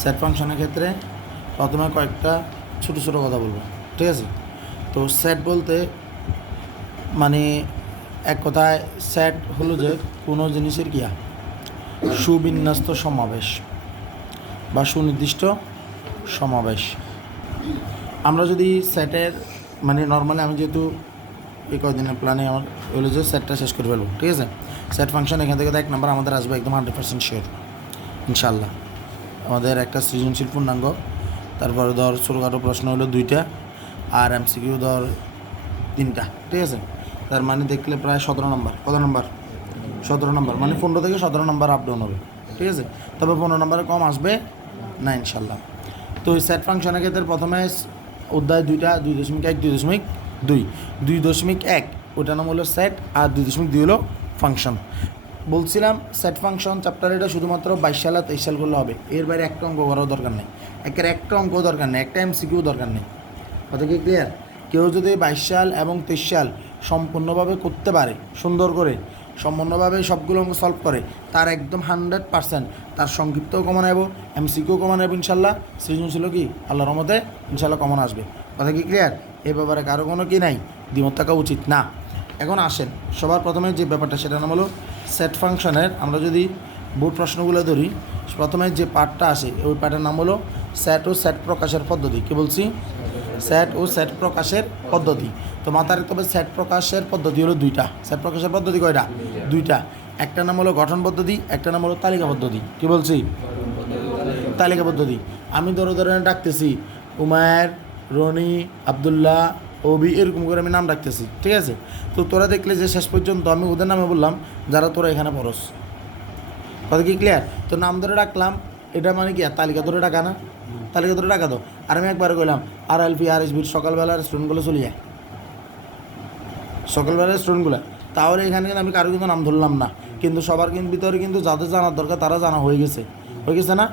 Set ফাংশনের ক্ষেত্রে প্রথমে কয়েকটা ছোটো ছোটো কথা বলবো, ঠিক আছে? তো সেট বলতে মানে এক কথায় সেট হলো যে কোনো জিনিসের কিয়া সুবিন্যস্ত সমাবেশ বা সুনির্দিষ্ট সমাবেশ। আমরা যদি সেটের মানে নর্মালি আমি যেহেতু এই কয়েকদিনের প্ল্যানে আমার হলো যে সেটটা শেষ করে ফেলবো, ঠিক আছে? সেট ফাংশন এখান থেকে 1 নাম্বার আমাদের আসবে একদম 100% শিওর ইনশাল্লাহ। আমাদের একটা সৃজনশীল পূর্ণাঙ্গ, তারপরে ধর ছোটোখাটো প্রশ্ন হলো 2টা, আর এমসিকিউ ধর 3টা, ঠিক আছে? তার মানে দেখলে প্রায় 17 নম্বর। কত নম্বর? 17 নম্বর, মানে 15 থেকে 17 নম্বর আপ ডাউন হবে, ঠিক আছে? তবে 15 নম্বরে কম আসবে না ইনশাল্লাহ। তো এই সেট ফাংশনের ক্ষেত্রে প্রথমে অধ্যায় 2টা 2.1 2.2 2.1 ওটার নাম হলো সেট, আর 2.2 হলো ফাংশন। বলছিলাম সেট ফাংশন চ্যাপ্টার এটা শুধুমাত্র 22 সাল আর 23 সাল করলে হবে, এর বাইরে একটা অঙ্ক করাও দরকার নেই, একটা অঙ্ক দরকার নেই, একটা এমসিকিউ দরকার নেই। কথা কি ক্লিয়ার? কেউ যদি 22 সাল এবং 23 সাল সম্পূর্ণভাবে করতে পারে, সুন্দর করে সম্পূর্ণভাবে সবগুলো অঙ্ক সলভ করে, তার একদম 100% তার সংক্ষিপ্তও কমন আসবো, এমসিকিউ কমন আসবে ইনশাল্লাহ, সৃজনশীল কি আল্লাহর রহমতে ইনশাল্লাহ কমন আসবে। কথা কি ক্লিয়ার? এই ব্যাপারে কারো কোনো কি নাই, দ্বিমত থাকা উচিত না। এখন আসেন সবার প্রথমে যে ব্যাপারটা সেটা নাম হলো সেট ফাংশনের। আমরা যদি বোর্ড প্রশ্নগুলো ধরি, প্রথমে যে পার্টটা আসে ওই পার্টের নাম হলো সেট ও সেট প্রকাশের পদ্ধতি। কি বলছি? সেট ও সেট প্রকাশের পদ্ধতি। তো মাথায় রাখতে হবে সেট প্রকাশের পদ্ধতি হলো 2টা। সেট প্রকাশের পদ্ধতি কয়টা? 2টা। একটা নাম হলো গঠন পদ্ধতি, একটা নাম হলো তালিকা পদ্ধতি। কি বলছি? তালিকা পদ্ধতি। আমি ধরে ডাকতেছি উমায়ের, রনি, আবদুল্লাহ, অবি, এরকম করে আমি নাম রাখতেছি, ঠিক আছে? তো তোরা দেখলে যে শেষ পর্যন্ত আমি ওদের নামে বললাম যারা তোরা এখানে পড়স। কথা কি ক্লিয়ার? তো নাম ধরে ডাকলাম, এটা মানে কি আর তালিকা ধরে ডাকা না? তালিকা ধরে ডাকা তো। আর আমি একবার কইলাম আর এলপি আর এসবির সকালবেলার স্টুডেন্টগুলো চলে যায়, সকালবেলার স্টুডেন্টগুলো। তাহলে এখানে কিন্তু আমি কারো কিন্তু নাম ধরলাম না, কিন্তু সবার কিন্তু ভিতরে কিন্তু যাদের জানার দরকার তারা জানা হয়ে গেছে না?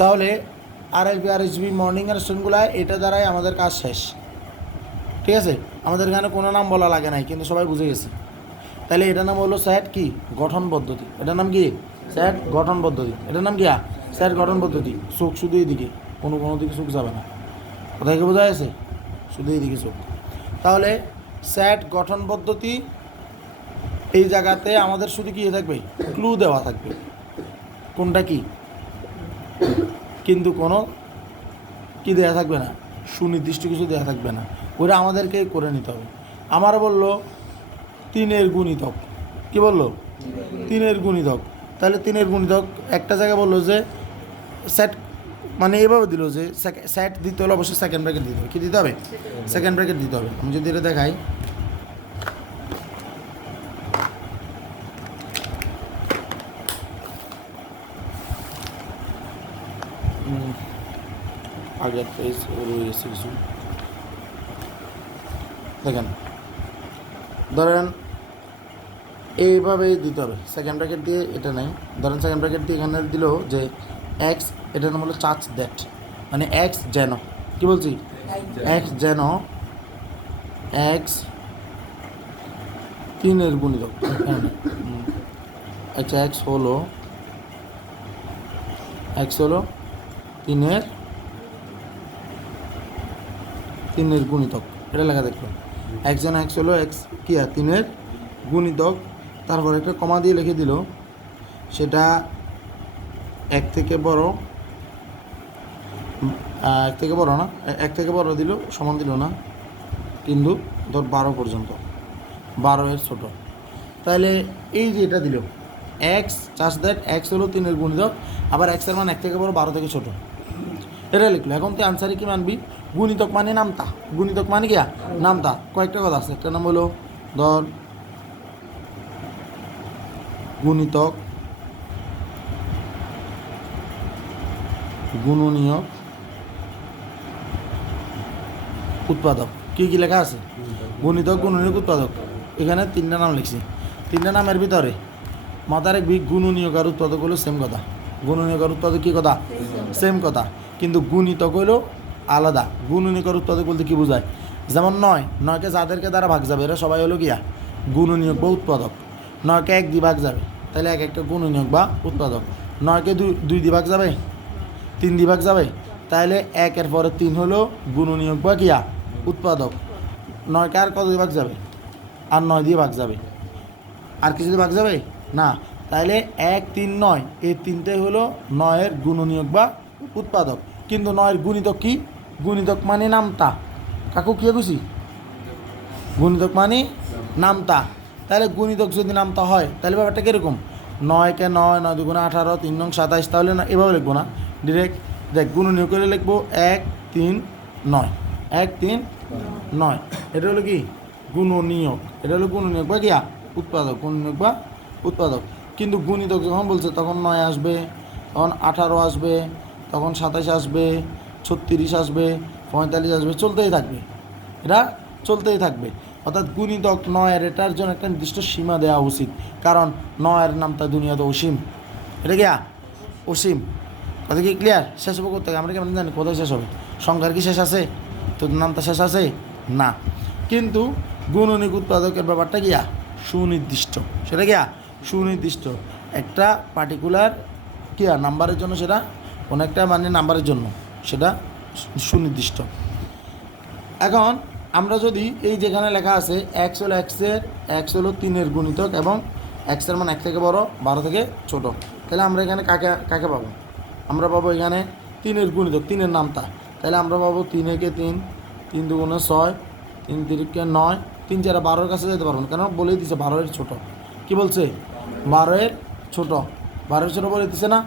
তাহলে আর এলপি আর এসবি মর্নিংয়ের স্টুডেন্টগুলো এটা দ্বারাই আমাদের কাজ শেষ, ঠিক আছে? আমাদের এখানে কোনো নাম বলা লাগে নাই, কিন্তু সবাই বুঝে গেছে। তাহলে এটার নাম হলো সেট কি গঠন পদ্ধতি। এটার নাম কি? সেট গঠন পদ্ধতি। এটার নাম কি? সেট গঠন পদ্ধতি। চোখ শুধু এইদিকে, কোনো দিকে চোখ যাবে না। কোথায় কি বোঝা গেছে? শুধু এইদিকে চোখ। তাহলে সেট গঠন পদ্ধতি এই জায়গাতে আমাদের শুধু কি থাকবে? ক্লু দেওয়া থাকবে কোনটা কি, কিন্তু কোনো কি দেওয়া থাকবে না, সুনির্দিষ্ট কিছু দেওয়া থাকবে না। ওটা আমাদেরকে করে নিতে হবে। আমার বললো 3-এর গুণিতক। কি বললো? 3-এর গুণিতক। তাহলে 3-এর গুণিতক একটা জায়গায় বললো যে সেট, মানে এভাবে দিল যে সেট দিতে হলে অবশ্যই সেকেন্ড ব্র্যাকেট দিতে হবে। কী দিতে হবে? সেকেন্ড ব্র্যাকেট দিতে হবে। আমি যদি এটা দেখাই, আগের পেজ রয়েছে কিছু, দেখেন ধরেন এইভাবেই দিতে হবে। সেকেন্ড ব্র্যাকেট দিয়ে এটা নেই, ধরেন সেকেন্ড ব্র্যাকেট দিয়ে এখানে দিল যে এক্স, এটার নাম হলো চার্জ দ্যাট, মানে এক্স যেন, কি বলছি? এক্স যেন এক্স 3-এর গুণিতক। আচ্ছা, এক্স হলো 3-এর গুণিতক, এটা লেখা দেখলো। এক্স যেন এক্স হলো এক্স কি 3-এর গুণিতক। তারপর একটা কমা দিয়ে লিখে দিল সেটা 1 থেকে বড়, 1 থেকে বড় না, 1 থেকে বড় দিল, সমান দিল না, কিন্তু ধর 12 পর্যন্ত, 12-এর ছোটো। তাহলে এই যে এটা দিল এক্স চার্জ দ্যাট এক্স হলো 3-এর গুণিতক, আবার এক্সের মান 1 থেকে বড় 12 থেকে ছোটো, এটা লিখলো। এখন তুই আনসারে কি মানবি? গুণিতক মানে নামতা, গুণিতক মানে কি নামতা। কয়েকটা কথা আছে, একটা নাম হলো ধর গুণিতক, গুণনীয়ক, উৎপাদক। কী কী লেখা আছে? গুণিতক, গুণনীয়ক, উৎপাদক। এখানে 3টা নাম লিখছি। 3টা নামের ভিতরে মাথার এক গুণনীয়ক আর উৎপাদক হলো সেম কথা। গুণনীয়ক আর উৎপাদক কী কথা? সেম কথা, কিন্তু গুণিতক হলো আলাদা। গুণনীয়ক আর উৎপাদক বলতে কী বোঝায়? যেমন 9কে যাদেরকে দ্বারা ভাগ যাবে এরা সবাই হলো গিয়া গুণনীয়ক বা উৎপাদক। 9কে 1 দিয়ে ভাগ যাবে তাহলে এক একটা গুণনীয়ক বা উৎপাদক। 9কে 2 দিয়ে ভাগ যাবে, 3 দিয়ে ভাগ যাবে, তাহলে 1-এর পরে 3 হলো গুণনীয়ক বা কিয়া উৎপাদক। 9কে আর কত দিয়ে ভাগ যাবে? আর 9 দিয়ে ভাগ যাবে। আর কিছু দিয়ে ভাগ যাবে না, তাহলে 1, 3, 9 এই তিনটাই হলো 9-এর গুণনীয়ক বা উৎপাদক। কিন্তু 9-এর গুণিতক কি? গুণিতক মানে নামতা। কাকু কি বুঝি? গুণিতক মানে নামতা। তাহলে গুণিতক যদি নামতা হয় তাহলে ব্যাপারটা কীরকম? 9কে 9, 9 দুগুণে 18, 3 নং 27, তাহলে না এভাবে লিখবো না, ডিরেক্ট দেখ গুণনীয়ক করে লিখবো 1, 3, 9, 1, 3, 9। এটা হলো কি গুণনীয়ক, এটা হলো গুণনীয়ক বা কিয়া উৎপাদক, গুণনীয়ক বা উৎপাদক। কিন্তু গুণিতক যখন বলছে তখন 9 আসবে, তখন 18 আসবে, তখন 27 আসবে, 36 আসবে, 45 আসবে, চলতেই থাকবে, এটা চলতেই থাকবে। অর্থাৎ গুণিতক 9-এর এটার জন্য একটা নির্দিষ্ট সীমা দেওয়া উচিত, কারণ 9-এর নামটা দুনিয়াতে অসীম। এটা কি অসীম? কথা কি ক্লিয়ার? শেষ হবে কোথায়? আমরা কেমন জানি কোথায় শেষ হবে? সংখ্যার কি শেষ আছে? তো নামটা শেষ আছে না। কিন্তু গুণনীয়ক উৎপাদকের ব্যাপারটা গিয়া সুনির্দিষ্ট, সেটা গিয়া সুনির্দিষ্ট একটা পার্টিকুলার কিয়া নাম্বারের জন্য, সেটা কোনো একটা মানে নাম্বারের জন্য সেটা সুনির্দিষ্ট। এখন আমরা যদি এই যেখানে লেখা আছে এক্স হলো এক্সের, এক্স হলো 3-এর গুণিতক এবং এক্সের মান 1 থেকে বড় 12 থেকে ছোট, তাহলে আমরা এখানে কাকে কাকে পাবো? আমরা পাবো এখানে 3-এর গুণিতক, 3-এর নামতা। তাহলে আমরা পাবো 3-একে 3, 3 দুগুণে 6, 3 তিরিকে 9, 3 4 12-এর কাছে যেতে পারবো না, কেন বলেই দিছে 12-এর ছোট। কি বলছে? 12-এর ছোট, 12-এর ছোট বলে দিছে না?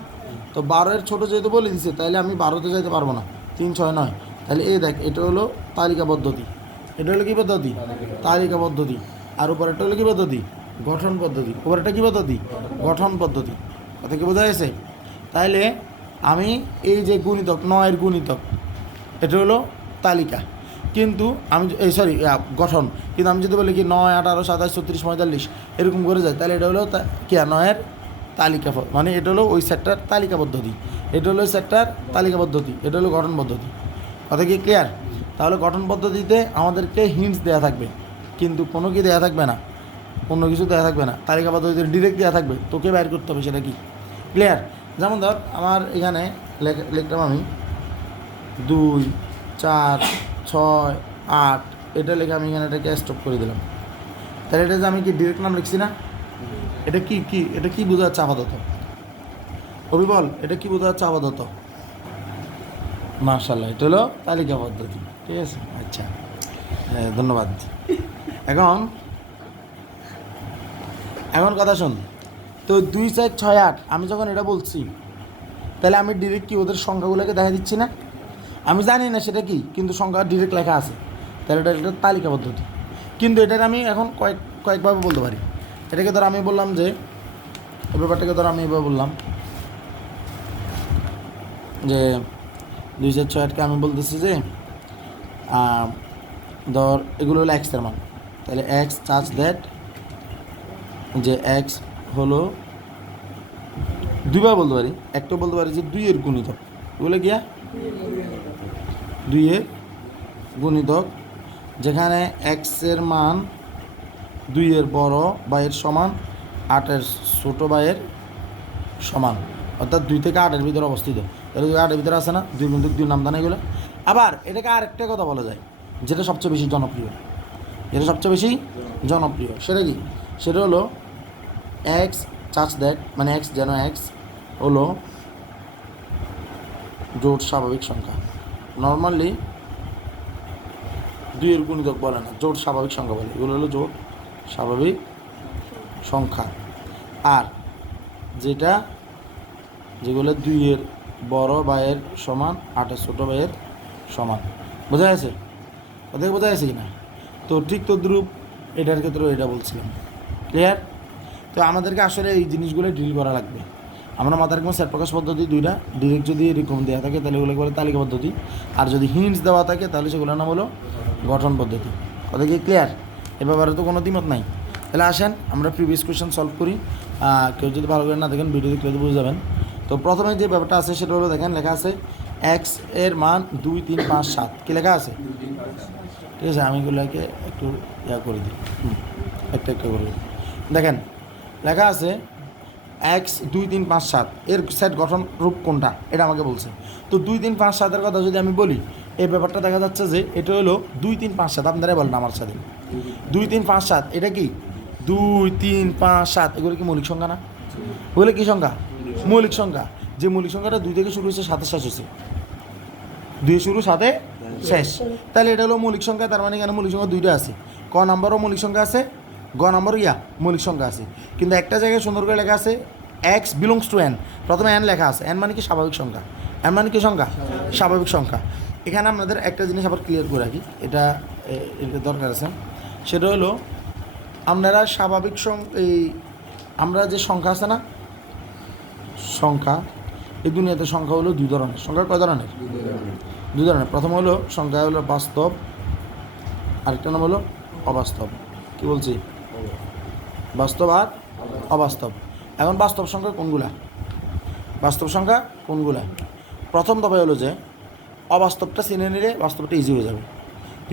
তো 12-এর ছোট যেহেতু বলে দিছে, তাহলে আমি 12-তে যেতে পারবো না, 3, 6, 9। তাহলে এই দেখ, এটা হলো তালিকা পদ্ধতি, এটা হলো কী পদ্ধতি? তালিকা পদ্ধতি। আর উপরেরটা হলো কী পদ্ধতি? গঠন পদ্ধতি। উপরেরটা কী পদ্ধতি? গঠন পদ্ধতি। কথা কি বোঝা গেছে? তাইলে আমি এই যে গুণিতক 9-এর গুণিতক, এটা হলো তালিকা, কিন্তু আমি গঠন। কিন্তু আমি যদি বলি কি 9, 18, 27, 34, 45 এরকম করে যায়, তাহলে এটা হলো কি 9-এর তালিকা, মানে এটা হলো ওই সেটটার তালিকা পদ্ধতি, এটা হলো সেটটার তালিকা পদ্ধতি, এটা হলো গঠন পদ্ধতি। কথা কি ক্লিয়ার? তাহলে গঠন পদ্ধতিতে আমাদেরকে হিন্টস দেওয়া থাকবে, কিন্তু কোনো কি দেওয়া থাকবে না, অন্য কিছু দেওয়া থাকবে না। তালিকা পদ্ধতিতে ডিরেক্ট দেওয়া থাকবে, তোকে বাইর করতে হবে সেটা কি। ক্লিয়ার? যেমন ধর আমার এখানে লিখলাম আমি 2, 4, 6, 8, এটা লিখে আমি এখানে এটাকে স্টপ করে দিলাম। তাহলে এটা যে আমি কি ডিরেক্ট নাম লিখছি না? এটা কি কি এটা কি বোঝা যাচ্ছে আপাতত? কবি বল, এটা কি বোঝা যাচ্ছে আপাতত? মাশাআল্লাহ, এটা হলো তালিকা পদ্ধতি। ঠিক আছে, আচ্ছা, হ্যাঁ, ধন্যবাদ। এখন কথা শোন, তো 2, 4, 6, 8 আমি যখন এটা বলছি, তাহলে আমি ডিরেক্ট কি ওদের সংখ্যাগুলোকে দেখা দিচ্ছি না? আমি জানি না সেটা কি, কিন্তু সংখ্যা ডিরেক্ট লেখা আছে, তাহলে এটা একটা তালিকা পদ্ধতি। কিন্তু এটার আমি এখন কয়েকভাবে বলতে পারি। এটাকে ধর আমি বললাম যে, এই ব্যাপারটাকে ধর আমি এভাবে বললাম যে 2, 4, 6, 8কে আমি বলতেছি যে ধর এগুলো হলো এক্সের মান, তাহলে এক্স চার্জ দ্যাট, যে এক্স হলো দুইবার বলতে পারি, একটা বলতে পারি যে 2-এর গুণিতক, এগুলো গিয়া 2-এর গুণিতক, যেখানে এক্সের মান 2-এর বড় বা এর সমান, 8-এর ছোট বা এর সমান, অর্থাৎ 2 থেকে 8-এর ভিতরে অবস্থিত। তাহলে 8-এর ভিতরে আছে না 2 গুণিতক 2 নাম দানা এগুলো। আবার এটাকে আরেকটা কথা বলা যায়, যেটা সবচেয়ে বেশি জনপ্রিয়, সেটা কি? সেটা হলো এক্স চার্জ দ্যাট, মানে এক্স যেন এক্স হলো জোট স্বাভাবিক সংখ্যা। নর্মালি 2-এর গুণিতক বলে না, জোট স্বাভাবিক সংখ্যা বলে। এগুলো হলো জোট স্বাভাবিক সংখ্যা। আর যেগুলো 2-এর বড় বা এর সমান, 8-এর ছোটো বা এর সমান। বোঝা গেছে? ওদের বোঝা গেছে কি না? তো ঠিক তদ্রূপ এটার ক্ষেত্রেও এটা বলছিলাম। ক্লিয়ার? তো আমাদেরকে আসলে এই জিনিসগুলো ডিল করা লাগবে। আমরা মাথার কোনো সেট প্রকাশ পদ্ধতি দুইটা, ডিরেক্ট যদি এরকম দেওয়া থাকে তাহলে এগুলো বলে তালিকা পদ্ধতি, আর যদি হিন্টস দেওয়া থাকে তাহলে সেগুলোর নাম হলো গঠন পদ্ধতি। কথা কি ক্লিয়ার? এ ব্যাপারে তো কোনো দ্বিমত নাই। তাহলে আসেন আমরা প্রিভিয়াস কোয়েশ্চেন সলভ করি। কেউ যদি ভালো করে না দেখেন, ভিডিও দেখলে তো বুঝে যাবেন। তো প্রথমে যে ব্যাপারটা আছে সেটা হলো, দেখেন লেখা আছে এক্স এর মান 2, 3, 5, 7, কী লেখা আছে? ঠিক আছে, আমি এগুলোকে একটু করে দিই, একটা করে দিই। দেখেন লেখা আছে এক্স 2 3 5 7 এর সেট গঠন রূপ কোনটা এটা আমাকে বলছে। তো 2 3 5 7 এর কথা যদি আমি বলি, এই ব্যাপারটা দেখা যাচ্ছে যে এটা হলো 2 3 5 7। আপনারাই বলেন আমার সাথে, 2 3 5 7 এটা কি 2 3 5 7 এগুলো কি মৌলিক সংখ্যা না? এগুলো কি সংখ্যা? মৌলিক সংখ্যা। যে মৌলিক সংখ্যাটা 2 থেকে শুরু হচ্ছে 7 শেষ হচ্ছে, 2 শুরু 7 শেষ, তাহলে এটা হলো মৌলিক সংখ্যা। তার মানে এখানে মৌলিক সংখ্যা 2টা আছে, ক নম্বরও মৌলিক সংখ্যা আছে, গ নম্বরও মৌলিক সংখ্যা আছে। কিন্তু একটা জায়গায় সুন্দর করে লেখা আছে এক্স বিলংস টু এন, প্রথমে এন লেখা আছে। এন মানে কি স্বাভাবিক সংখ্যা, এন মানে কি সংখ্যা স্বাভাবিক সংখ্যা। এখানে আপনাদের একটা জিনিস আবার ক্লিয়ার করে রাখি, এটা দরকার আছে, সেটা হলো আপনারা স্বাভাবিক এই আমরা যে সংখ্যা আছে না, সংখ্যা এই দুনিয়াতে সংখ্যা হলো 2 ধরনের। সংখ্যা কয় ধরনের? 2 ধরনের। প্রথম হলো সংখ্যা হলো বাস্তব, আরেকটা নাম হলো অবাস্তব। কি বলছি? বাস্তব আর অবাস্তব। এখন বাস্তব সংখ্যা কোনগুলা? বাস্তব সংখ্যা কোনগুলা? প্রথম দফায় হলো যে অবাস্তবটা চিনে নিলে বাস্তবটা ইজি হয়ে যাবে।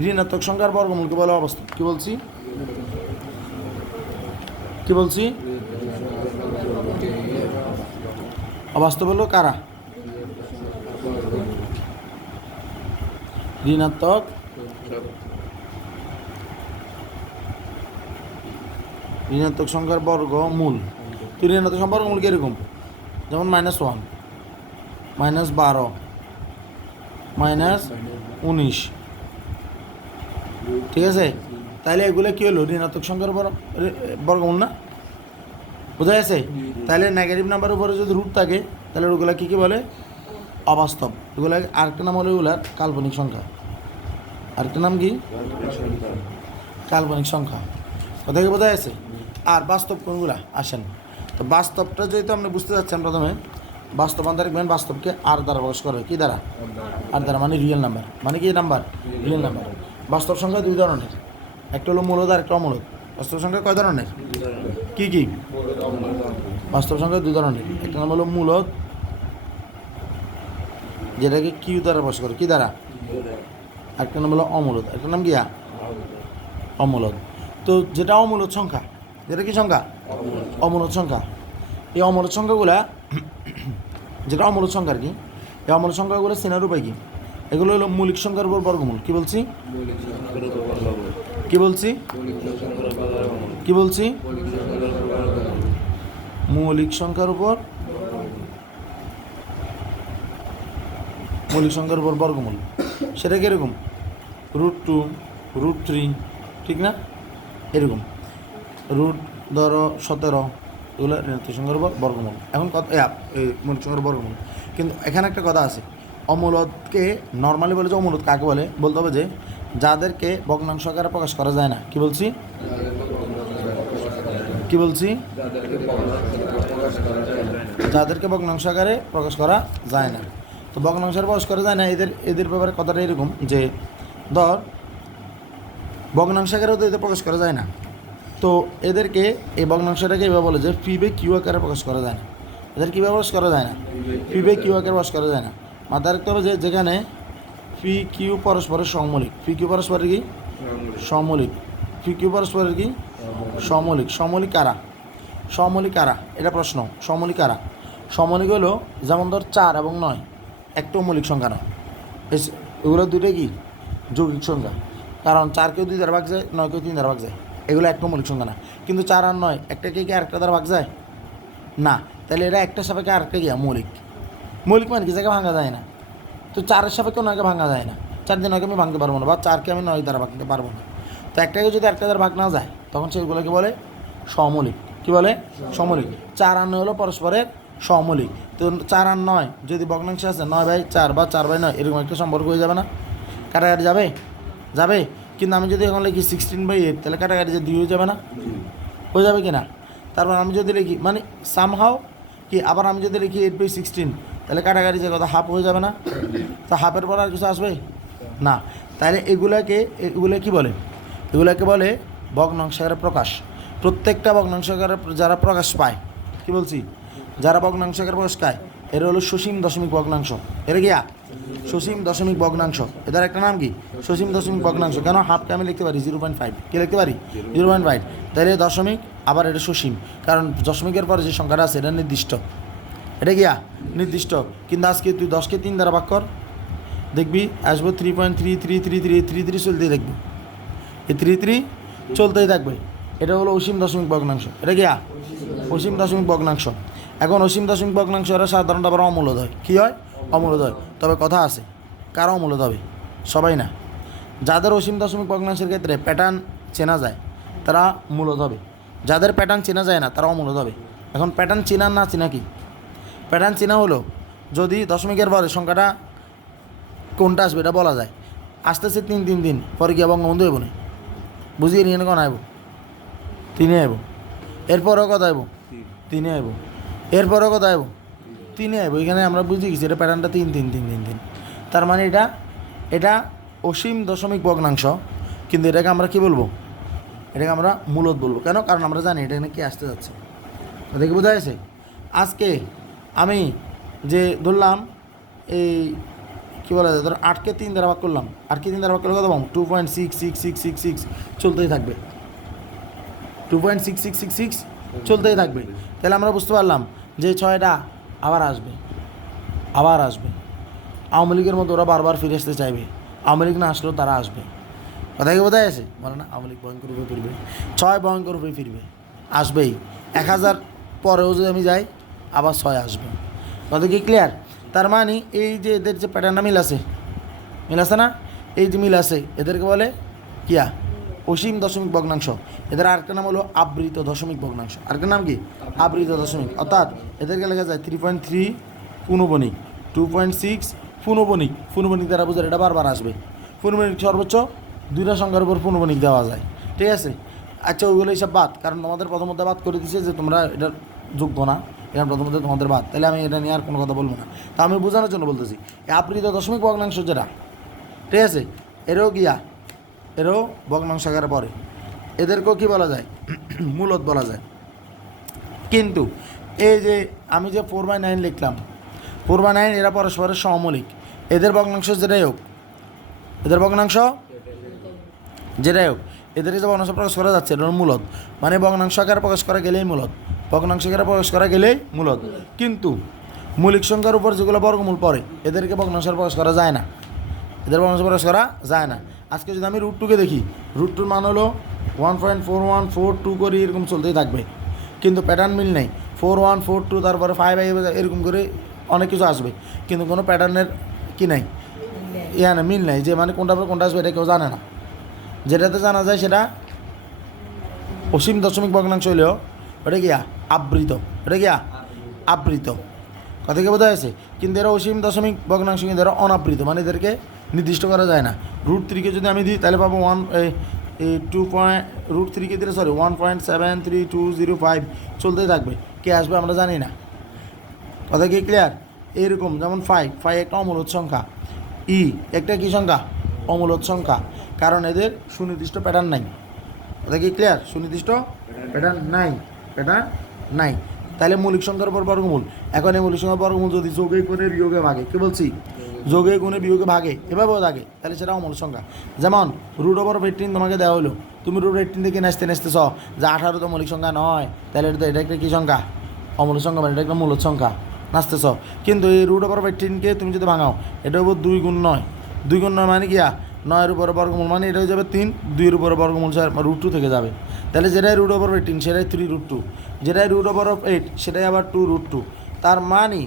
ঋণাত্মক সংখ্যার বর্গমূলকে বলে অবাস্তব। কি বলছি? কি বলছি? অবাস্তব হলো কারা? ঋণাত্মক সংখ্যার বর্গমূল। তো ঋণাত্মক সংখ্যার বর্গমূল কীরকম? যেমন -1, -12, -19, ঠিক আছে? তাহলে এগুলো কী হলো? ঋণাত্মক সংখ্যার বর্গমূল না? বোঝা গেছে? তাহলে নেগেটিভ নাম্বারের উপরে যদি রুট থাকে তাহলে ওগুলা কী বলে? অবাস্তব। এগুলো আরেকটা নাম হলো এগুলার কাল্পনিক সংখ্যা। আরেকটা নাম কি? কাল্পনিক সংখ্যা। কথা কি বোঝা গেছে? আর বাস্তব কোনগুলা আসেন। তো বাস্তবটা যেহেতু আপনি বুঝতে চাচ্ছেন, প্রথমে বাস্তব আনতে রাখবেন বাস্তবকে আর দ্বারা প্রকাশ করে। কি দ্বারা? আর দ্বারা, মানে রিয়েল নাম্বার। মানে কি নাম্বার? Real number. বাস্তব সংখ্যা 2 ধরনের, একটা হলো মূলদ আর একটা অমূলদ। বাস্তব সংখ্যা কয় ধরনের? কি কি? বাস্তব সংখ্যা 2 ধরনের। একটা নাম হলো মূলদ, যেটাকে কিউ দ্বারা প্রকাশ করে। কি দ্বারা? একটা নাম হলো অমূলদ। একটা নাম কি? অমূলদ। তো যেটা অমূলদ সংখ্যা, যেটা কি সংখ্যা? অমূলদ সংখ্যা। এই অমূলদ সংখ্যাগুলা, যেটা অমূলদ সংখ্যা আর কি, এই অমূলদ সংখ্যাগুলো চেনার উপায় কি? এগুলো হলো মৌলিক সংখ্যার উপর বর্গমূল। কি বলছি? কি বলছি? কি বলছি? মৌলিক সংখ্যার উপর বর্গমূল। সেটা কীরকম? √2, √3, ঠিক না? এরকম রুট ধরো 17, এগুলো ঋণাত্মক সংখ্যার উপর বর্গমূল। এখন কত মৌলিক সংখ্যার বর্গমূল। কিন্তু এখানে একটা কথা আছে, অমূলদকে নর্মালি বলে যে অমূলদ কাকে বলে, বলতে হবে যে যাদেরকে ভগ্নাংশ আকারে প্রকাশ করা যায় না। কি বলছি? কি বলছি? যাদেরকে ভগ্নাংশ আকারে প্রকাশ করা যায় না। তো ভগ্নাংশ আকারে প্রকাশ করা যায় না, এদের ব্যাপারে কথাটা এরকম যে ধর ভগ্নাংশ আকারেও তো এদের প্রকাশ করা যায় না, তো এদেরকে এই ভগ্নাংশটাকে এভাবে বলে যে পি/কিউ আকারে প্রকাশ করা যায় না। এদের কীভাবে প্রকাশ করা যায় না? পি/কিউ আকারে প্রকাশ করা যায় না। মাথায় রাখতে হবে যে যেখানে পি/কিউ পরস্পরের সমমৌলিক। পি/কিউ পরস্পরের কি? সমমৌলিক। পি/কিউ পরস্পরের কি? সমমৌলিক। সমমৌলিক কারা? সমমৌলিক কারা? এটা প্রশ্ন। সমমৌলিক কারা? সমমৌলিক হলো যেমন ধর 4 এবং 9 একটাও মৌলিক সংখ্যা নয়। এগুলো দুটোই কি? যৌগিক সংখ্যা। কারণ 4কেও 2 দ্বারা ভাগ যায়, 9কেও 3 দ্বারা ভাগ যায়। এগুলো একটা মৌলিক সংখ্যা না। কিন্তু 4 আর 9 একটাকে কি আরেকটা দ্বারা ভাগ যায় না? তাহলে এরা একটা সাপেক্ষে আরেকটা গিয়া মৌলিক। মৌলিক মানে কি? জায়গায় ভাঙা যায় না। তো 4-এর সাপেক্ষে 9কে ভাঙা যায় না। 4 দিয়ে 9কে আমি ভাঙতে পারবো না, বা 4কে আমি 9 দ্বারা ভাঙতে পারবো না। তো একটাকে যদি আরেকটা দ্বারা ভাগ না যায় তখন সেগুলোকে বলে সমমৌলিক। কি বলে? সমমৌলিক। 4 আর 9 হলো পরস্পরের সমমৌলিক। তো 4 আর 9 যদি ভগ্নাংশ আছে 9/4 বা 4/9 এরকম একটা সম্পর্ক হয়ে যাবে না? কাটাকাটি যাবে? যাবে। কিন্তু আমি যদি এখন লিখি 16/8 তাহলে কাটাকাটি যে 2 হয়ে যাবে না? হয়ে যাবে কি না? তারপর আমি যদি লিখি মানে সামহাও কি, আবার আমি যদি লিখি 8/16 তাহলে কাটাকাটি যে কথা হাফ হয়ে যাবে না? তো হাফের পর আর কিছু আসবে না। তাহলে এগুলো কি বলে? এগুলোকে বলে ভগ্নাংশ আকারে প্রকাশ। প্রত্যেকটা ভগ্নাংশ আকারে যারা প্রকাশ পায়, কি বলছি? যারা ভগ্নাংশ আকারে প্রকাশ পায় এরা হলো সসীম দশমিক ভগ্নাংশ। এরা কি? সসীম দশমিক ভগ্নাংশ। এদের একটা নাম কি? সসীম দশমিক ভগ্নাংশ। কেন? হাফকে আমি লিখতে পারি 0.5। কি লিখতে পারি? 0.5। তাহলে দশমিক আবার এটা সসীম, কারণ দশমিকের পরে যে সংখ্যাটা আছে এটা নির্দিষ্ট, এটা গিয়া নির্দিষ্ট। কিন্তু আজকে তুই 10কে 3 দ্বারা ভাগ কর, দেখবি আসবো 3.333333 চলতেই থাকবে, এই 33 চলতেই থাকবে। এটা হলো অসীম দশমিক ভগ্নাংশ, এটা গিয়া অসীম দশমিক ভগ্নাংশ। এখন অসীম দশমিক ভগ্নাংশ এরা সাধারণত আবার অমূলদ হয়। কী হয়? অমূলদ হয়। তবে কথা আছে, কারা অমূলদ হবে? সবাই না। যাদের অসীম দশমিক ভগ্নাংশের ক্ষেত্রে প্যাটার্ন চেনা যায় তারা মূলদ হবে, যাদের প্যাটার্ন চেনা যায় না তারা অমূলদ হবে। এখন প্যাটার্ন চেনা না চেনা কি? প্যাটার্ন চেনা হলো যদি দশমিকের পরে সংখ্যাটা কোনটা আসবে এটা বলা যায়, আসতেছে 3 পরে গিয়ে বঙ্গবন্ধু হইব না, বুঝিয়ে নিয়ে কোন আইব? 3 আইব। এরপরেও কথা আইব 3 আইব, এরপরেও কথা আইব 3 আইব। এখানে আমরা বুঝে গেছি এটা প্যাটার্নটা 3। তার মানে এটা অসীম দশমিক ভগ্নাংশ, কিন্তু এটাকে আমরা কি বলবো? এটাকে আমরা মূলদ বলবো। কেন? কারণ আমরা জানি এটা এখানে কি আসতে যাচ্ছে। দেখে বোঝা গেছে? আজকে আমি যে ধরলাম এই কী বলা যায়, ধর 8কে 3 দ্বারা ভাগ করলাম, 8কে 3 দ্বারা ভাগ করলে কত পাবো? 2.66666 চলতেই থাকবে, 2.6666 চলতেই থাকবে। তাহলে আমরা বুঝতে পারলাম যে 6টা আবার আসবে, আবার আসবে। আওয়ামী লীগের মতো ওরা বারবার ফিরে আসতে চাইবে, আওয়ামী লীগ না আসলেও তারা আসবে। কথা কি বোঝা আছে? বলে না আওয়ামী লীগ ভয়ঙ্কর রূপে ফিরবে, 6 ভয়ঙ্কর রূপে ফিরবে, আসবেই। 1000 পরেও যদি আমি যাই আবার 6 আসবে। কথা কি ক্লিয়ার? তার মানে এই যে এদের যে প্যাটার্নটা মিল আছে না, এই যে মিল আছে এদেরকে বলে কিয়া অসীম দশমিক ভগ্নাংশ। এদের আরেকটা নাম হলো আবৃত দশমিক ভগ্নাংশ। আরেকটা নাম কি? আবৃত দশমিক। অর্থাৎ এদেরকে লেখা যায় 3.3 পুনবণিক, 2.6 পুনবণিক দ্বারা বোঝায় এটা বারবার আসবে। পুনবণিক সর্বোচ্চ 2টা সংখ্যার উপর পুনবণিক দেওয়া যায়, ঠিক আছে? আচ্ছা ওইগুলো হিসাব বাদ, কারণ তোমাদের প্রথমত বাদ করে দিচ্ছে যে তোমরা এটা যোগ্য না, এটা প্রথমত তোমাদের বাদ। তাহলে আমি এটা নিয়ে আর কোনো কথা বলবো না। তা আমি বোঝানোর জন্য বলতেছি এই আবৃত দশমিক ভগ্নাংশ যেটা, ঠিক আছে, এরও ভগ্নাংশ আকারে পড়ে। এদেরকেও কী বলা যায়? মূলদ বলা যায়। কিন্তু এই যে আমি যে 4/9 লিখলাম, 4/9 এরা পরস্পরের সমমৌলিক। এদের ভগ্নাংশ যেটাই হোক, এদেরকে যে ভগ্নাংশ প্রকাশ করা যাচ্ছে এটা মূলদ, মানে ভগ্নাংশ আকারে প্রকাশ করা গেলেই মূলদ। কিন্তু মৌলিক সংখ্যার উপর যেগুলো বর্গমূল পড়ে এদেরকে ভগ্নাংশের প্রকাশ করা যায় না, আজকে যদি আমি √2কে দেখি, √2 মান হলো 1.4142 করি, এরকম চলতেই থাকবে। কিন্তু প্যাটার্ন মিল নেই, 4142 তারপরে 5 এরকম করে অনেক কিছু আসবে, কিন্তু কোনো প্যাটার্নের কি নাই, মিল নাই, যে মানে কোনটা পর কোনটা আসবে এটা কেউ জানে না। যেটাতে জানা যায় সেটা অসীম দশমিক ভগ্নাংশ হইলেও ওটা গিয়া আবৃত। কথা কি বোঝা যাচ্ছে? কিন্তু এরা অসীম দশমিক ভগ্নাংশ, কিন্তু এরা অনাবৃত, মানে এদেরকে নির্দিষ্ট করা যায় না। √3কে যদি আমি দিই তাহলে পাবো 1.3কে দিলে 1.73205 চলতেই থাকবে, কে আসবে আমরা জানি না। কথা কি ক্লিয়ার? এইরকম যেমন 5 একটা অমূলদ সংখ্যা, একটা কি সংখ্যা? অমূলদ সংখ্যা, কারণ এদের সুনির্দিষ্ট প্যাটার্ন নাই। কথা কি ক্লিয়ার? সুনির্দিষ্ট প্যাটার্ন নাই। তাহলে মৌলিক সংখ্যার উপর বর্গমূল। এখন এই মৌলিক সংখ্যার বর্গমূল যদি যোগে গুণে বিয়োগে ভাগে, কি বলছি? যোগে গুণে বিয়োগে ভাগে এভাবেও থাকে, তাহলে সেটা অমূলক সংখ্যা। যেমন √18 তোমাকে দেওয়া হলো, তুমি √18 থেকে নাচতেছ যে 18 তো মৌলিক সংখ্যা নয়, তাহলে এটা একটা কী সংখ্যা? অমূলক সংখ্যা, মানে এটা একটা মূলদ সংখ্যা, নাচতেছ। কিন্তু এই √18কে তুমি যদি ভাঙাও, এটা হবো 2 গুণ 9 মানে কি? 9-এর উপরে বর্গমূল, মানে এটা হয়ে যাবে 3, 2-এর উপরে বর্গমূল √2 থেকে যাবে। তাহলে যেটাই √18 সেটাই 3√2, যেটাই √8 সেটাই আবার 2√2। তার মানে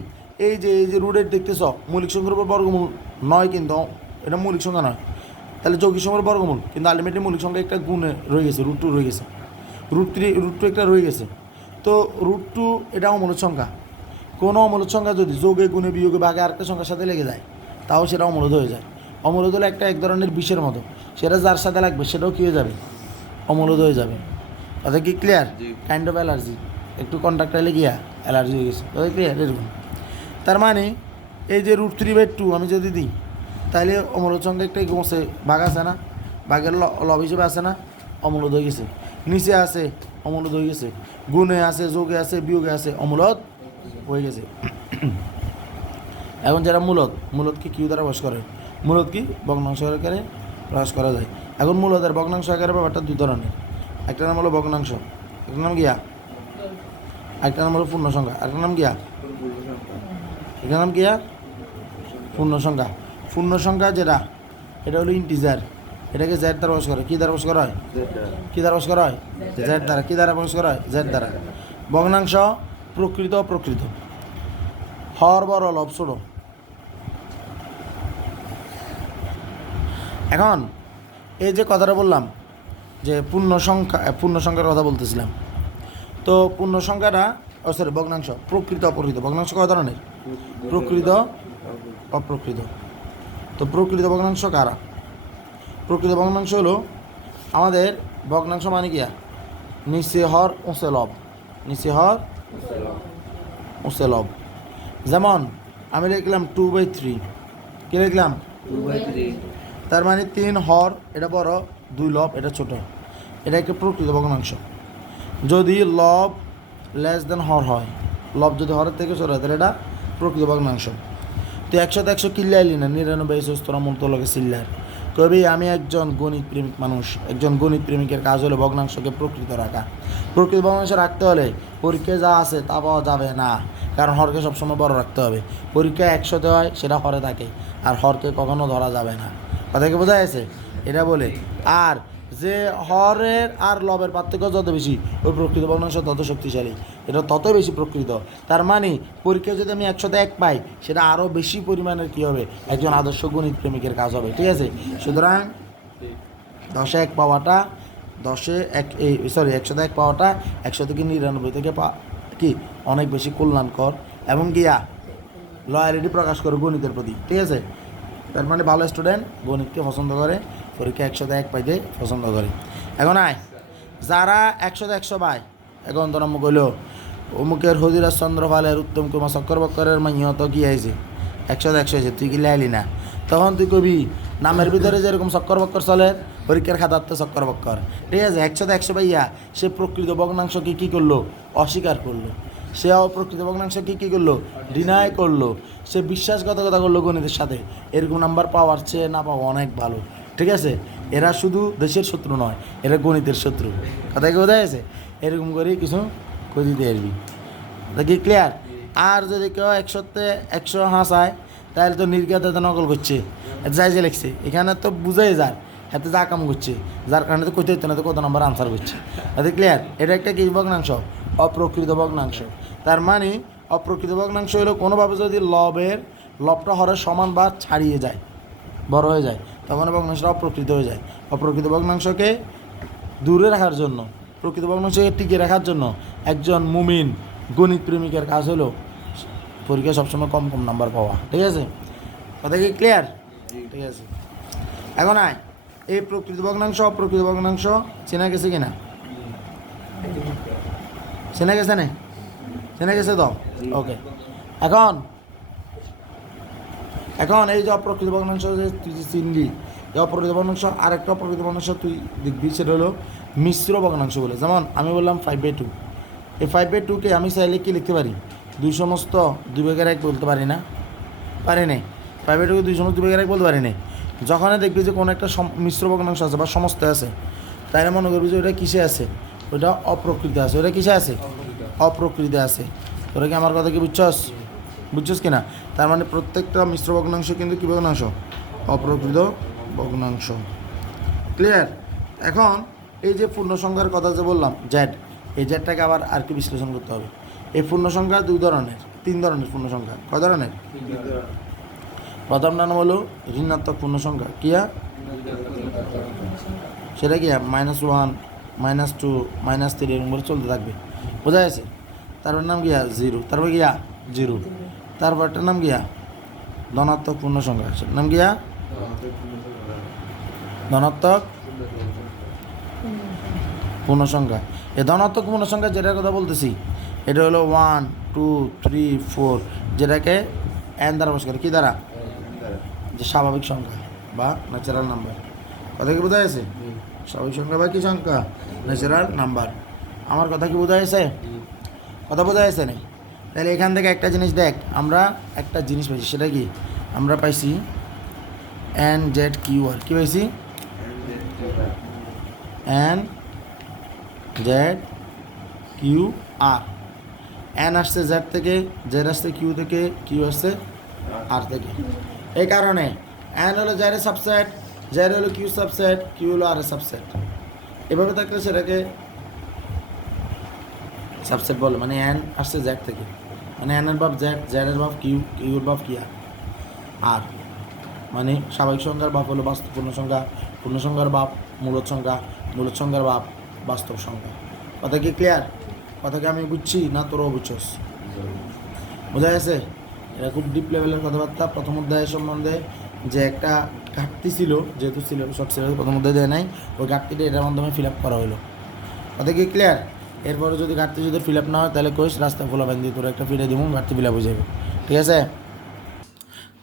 এই যে √8 দেখতেছ মৌলিক সংখ্যার উপর বর্গমূল নয়, কিন্তু এটা মৌলিক সংখ্যা নয়, তাহলে যৌগিক সংখ্যার বর্গমূল। কিন্তু আলটিমেটলি মৌলিক সংখ্যা একটা গুণে রয়ে গেছে, √2 রয়ে গেছে, √2 একটা রয়ে গেছে। তো √2 এটা অমূলক সংখ্যা। কোনো অমূলক সংখ্যা যদি যোগে গুণে বিয়োগে ভাগে আরেকটা সংখ্যার সাথে লেগে যায়, তাও সেটা অমূলদ হয়ে যায়। অমূলদ হলে এক ধরনের বিষের মতো, সেটা যার সাথে লাগবে সেটাও কী হয়ে যাবে? অমূলদ হয়ে যাবে। কথা কি ক্লিয়ার? কাইন্ড অফ অ্যালার্জি, একটু কন্ট্রাক্টাইলে গিয়া অ্যালার্জি হয়ে গেছে। কথা ক্লিয়ার? এরকম। তার মানে এই যে √3/2 আমি যদি দিই, তাহলে অমূলদ সংখ্যা একটাই কমছে, ভাগ আছে না, ভাগের লব হিসেবে আছে না, অমূলদ হয়ে গেছে। নিচে আছে, অমূলদ হয়ে গেছে। গুণে আছে, যোগে আছে, বিয়োগে আছে, অমূলদ হয়ে গেছে। এখন যারা মূলদকে কিউ দ্বারা প্রকাশ করে, মূলদ কি ভগ্নাংশ আকারে প্রকাশ করা যায়। এখন মূলদের ভগ্নাংশ আকারে ব্যাপারটা 2 ধরনের। একটা নাম হলো ভগ্নাংশ, একটা নাম গিয়া, একটা নাম হলো পূর্ণ সংখ্যা, একটা নাম গিয়া, এটার নাম গিয়া পূর্ণ সংখ্যা। পূর্ণ সংখ্যা যেটা এটা হলো ইন্টিজার, এটাকে জেড দ্বারা প্রকাশ করে, কী দ্বারা প্রকাশ করা হয়? কী দ্বারা প্রকাশ করা হয়? জেড দ্বারা। কী দ্বারা প্রকাশ করা হয়? জেড দ্বারা। ভগ্নাংশ প্রকৃত অপ্রকৃত, হর বড় লব ছোট। এখন এই যে কথাটা বললাম যে পূর্ণ সংখ্যার কথা বলতেছিলাম, তো পূর্ণ সংখ্যাটা সরি ভগ্নাংশ প্রকৃত অপ্রকৃত। ভগ্নাংশ কয় ধরনের? প্রকৃত অপ্রকৃত। তো প্রকৃত ভগ্নাংশ কারা? প্রকৃত ভগ্নাংশ হলো আমাদের ভগ্নাংশ মানে কি নিচে হর উঁচে লব, নিচে হর উঁচে লব। যেমন আমি লিখলাম 2/3, কি লিখলাম? 2/3। তার মানে 3 হর এটা বড়, 2 লব এটা ছোট, এটা একটা প্রকৃত ভগ্নাংশ। যদি লব লেস দেন হর হয়, লব যদি হরের থেকে ছোট হয় তাহলে এটা প্রকৃত ভগ্নাংশ। তো 100 কিল্লাইলি না 99 তোরা মন তো লোকে চিল্লার কবি। আমি একজন গণিত প্রেমিক মানুষ, একজন গণিত প্রেমিকের কাজ হলো ভগ্নাংশকে প্রকৃত রাখা। প্রকৃত ভগ্নাংশ রাখতে হলে পরীক্ষায় যা আছে তা পাওয়া যাবে না, কারণ হরকে সবসময় বড় রাখতে হবে। পরীক্ষায় 100তে হয় সেটা হরে থাকে, আর হরকে কখনো ধরা যাবে না। কথা কি বোঝা গেছে? এটা বলে আর যে হরের আর লবের পার্থক্য যত বেশি, ওই প্রকৃত ভগ্নাংশ তত শক্তিশালী, এটা তত বেশি প্রকৃত। তার মানে পরীক্ষায় যদি আমি 100তে 1 পাই, সেটা আরও বেশি পরিমাণের কী হবে? একজন আদর্শ গণিত প্রেমিকের কাজ হবে। ঠিক আছে? সুতরাং 10-এ 1 পাওয়াটা 10-এ 1 100তে 1 পাওয়াটা 100 থেকে 99 থেকে কি অনেক বেশি কল্যাণকর এবং গিয়া লয়ালিটি প্রকাশ করে গণিতের প্রতি। ঠিক আছে? তার মানে ভালো স্টুডেন্ট গণিতকে পছন্দ করে, পরীক্ষা 100তে 1 পাইতে পছন্দ করে। এখন আয় যারা 100তে 100 পায়, এখন তোর মুখ হইল অমুকের হজিরাজ চন্দ্র পালের উত্তম কুমার চক্রবর্তরের মাইয়ত কি আইছে 100তে 100 হয়েছে, তুই কি লাইলি না? তখন তুই কবি নামের ভিতরে যেরকম চক্রবর্তর চলে, পরীক্ষার খাতাতে চক্রবর্তর। ঠিক আছে? 100তে 100 পাইয়া সে প্রকৃত ভগ্নাংশকে কী করলো? অস্বীকার করলো। সে অপ্রকৃত ভগ্নাংশকে কী করলো? ডিনাই করলো। সে বিশ্বাসঘাতকতা করলো গণিতের সাথে। এরকম নাম্বার পাওয়ার চেয়ে না পাওয়া অনেক ভালো। ঠিক আছে? এরা শুধু দেশের শত্রু নয়, এরা গণিতের শত্রু। কথা কি বোঝা গেছে? এরকম করেই কিছু করে দিতে পারবি। কি ক্লিয়ার? আর যদি কেউ 100তে 100 হাসায়, তাহলে তো নির্ঘাত নকল করছে, যাই যে লিখছে এখানে তো বুঝাই যার হাতে যা কাম করছে, যার কারণে তো কইতে হইতে না তো কত নম্বর আনসার করছে। এটা ক্লিয়ার? এটা একটা কি ভগ্নাংশ? অপ্রকৃত ভগ্নাংশ। তার মানে অপ্রকৃত ভগ্নাংশ হলো কোনোভাবে যদি লবটা হরের সমান বা ছাড়িয়ে যায়, বড় হয়ে যায়, তখন ভগ্নাংশটা অপ্রকৃত হয়ে যায়। অপ্রকৃত ভগ্নাংশকে দূরে রাখার জন্য, প্রকৃত ভগ্নাংশকে টিকে রাখার জন্য একজন মুমিন গণিত প্রেমিকের কাজ হলো পরীক্ষায় সবসময় কম কম নাম্বার পাওয়া। ঠিক আছে? কথা কি ক্লিয়ার? ঠিক আছে। এখন আয় এই প্রকৃত ভগ্নাংশ অপ্রকৃত ভগ্নাংশ চেনা গেছে কিনা? চেনা গেছে না? চেনা গেছে তো? ওকে। এখন এই যে অপ্রকৃত ভগ্নাংশ যে তুই যে চিনলি, এই অপ্রকৃত ভগ্নাংশ আরেকটা অপ্রকৃত ভগ্নাংশ তুই দেখবি, সেটা হলো মিশ্র ভগ্নাংশ বলে। যেমন আমি বললাম 5/2, এই 5/2কে আমি চাইলে কি লিখতে পারি? 2 সমস্ত 2/1 বলতে পারি না? পারি না? 5/2কে 2 সমস্ত 2/1 বলতে পারি না। যখনই দেখবি যে কোনো একটা মিশ্র ভগ্নাংশ আছে বা সমস্ত আছে, তাইলে মনে করবি যে ওটা কিসে আছে? ওটা অপ্রকৃত আছে। ওটা কিসে আছে? অপ্রকৃত আছে। তোরা কি আমার কথা কি বুঝছস কিনা? তার মানে প্রত্যেকটা মিশ্র ভগ্নাংশ কিন্তু কী ভগ্নাংশ? অপ্রকৃত ভগ্নাংশ। ক্লিয়ার? এখন এই যে পূর্ণ সংখ্যার কথা যে বললাম জেড, এই জেডটাকে আবার আর কি বিশ্লেষণ করতে হবে। এই পূর্ণ সংখ্যা 3 ধরনের পূর্ণ সংখ্যা। কয় ধরনের? প্রথম নাম হলো ঋণাত্মক পূর্ণ সংখ্যা। কিয়া? সেটা কি? -1 -2 -3 এরকম করে চলতে থাকবে। বোঝা গেছে? তারপর নাম গিয়া 0, তারপর গিয়া 0, তারপরটার নাম গিয়া ধনাত্মক পূর্ণ সংখ্যা। সেটার নাম গিয়া ধনাত্মক পূর্ণ সংখ্যা। এই ধনাত্মক পূর্ণ সংখ্যা যেটার কথা বলতেছি, এটা হলো 1 2 3 4, যেটাকে n দ্বারা প্রকাশ করে। কী দ্বারা? যে স্বাভাবিক সংখ্যা বা ন্যাচারাল নাম্বার। কথা কি বোঝা গেছে? স্বাভাবিক সংখ্যা বা কী সংখ্যা? Natural number. আমার কথা কি বোঝা গেছে? কথা বোঝা গেছে না? তাহলে এখান থেকে একটা জিনিস দেখ, আমরা একটা জিনিস পাইছি। সেটা কি? আমরা পাইছি NZQR। কী পাইছি? NZQR। কিউ আর, এন আসছে জেড থেকে, জেড আসছে কিউ থেকে, কিউ আসছে আর থেকে। এই কারণে এন হলো জেডের সাবসেট, জেড হলো কিউ সাবসেট, কিউ হলো আর এর সাবসেট। এভাবে থাকলে সেটাকে সাবসেট বলে, মানে এন আসছে জেড থেকে, মানে এন এর বাপ জেড, জেড এর বাপ কিউ, কিউর বাপ কি আর। মানে স্বাভাবিক সংখ্যার বাপ হলো বাস্তব পূর্ণ সংখ্যা, পূর্ণ সংখ্যার বাপ মূলত সংখ্যা, মূলত সংখ্যার বাপ বাস্তব সংখ্যা। কথা কি ক্লিয়ার? কথা কি আমি বুঝছি না তোরও বুঝছস? বোঝা গেছে? এটা খুব ডিপ লেভেলের কথাবার্তা। প্রথম অধ্যায়ের সম্বন্ধে যে একটা ঘাটতি ছিল, যেহেতু ছিল শর্ট সিলেবাস প্রথম অধ্যায় দেয় নাই, ওই ঘাটতিটা এটার মাধ্যমে ফিল আপ করা হলো। কথা কি ক্লিয়ার? এরপরে যদি ঘাটতি যদি ফিল আপ না হয় তাহলে কোষ রাস্তা ফোলা বান্ধি তোর একটা ফিরে দিব, ঘাটতি ফিল আপ হয়ে যাবে। ঠিক আছে?